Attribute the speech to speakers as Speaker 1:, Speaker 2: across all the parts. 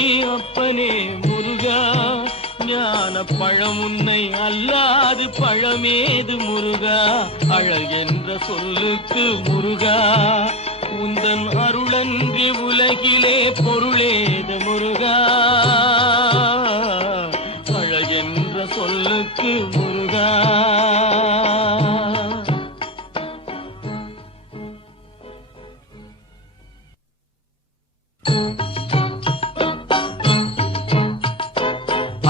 Speaker 1: அப்பனே முருகா ஞான பழம் உன்னை அல்லாது பழமேது முருகா? அழகென்ற சொல்லுக்கு முருகா.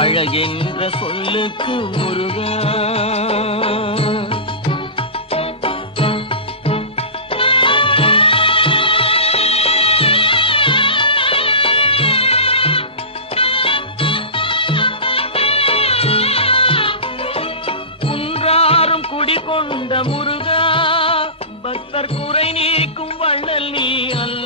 Speaker 1: அழகென்ற சொல்லுக்கு முருகா. குன்றாரும் குடிகொண்ட முருகா பக்தர் குறை நீக்கும் வள்ளல் நீ அல்ல.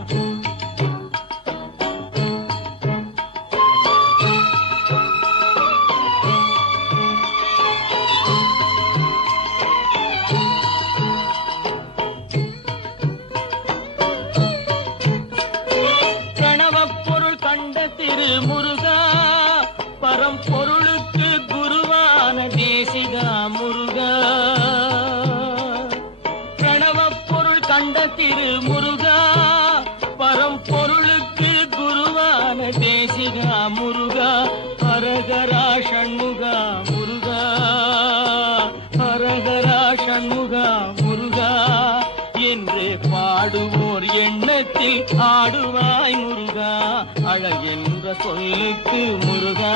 Speaker 1: ஹரஹரா ஷண்முகா முருகா. ஹரஹரா ஷண்முகா முருகா. என்று பாடுவோர் எண்ணத்தில் ஆடுவாய் முருகா. அழகென்ற சொல்லுக்கு முருகா.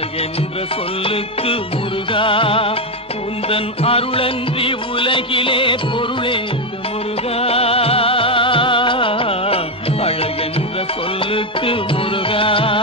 Speaker 1: என்ற சொல்லுக்கு முருகா உந்தன் அருளன்றி உலகிலே பொருளேந்து முருகா. அழகென்ற சொல்லுக்கு முருகா.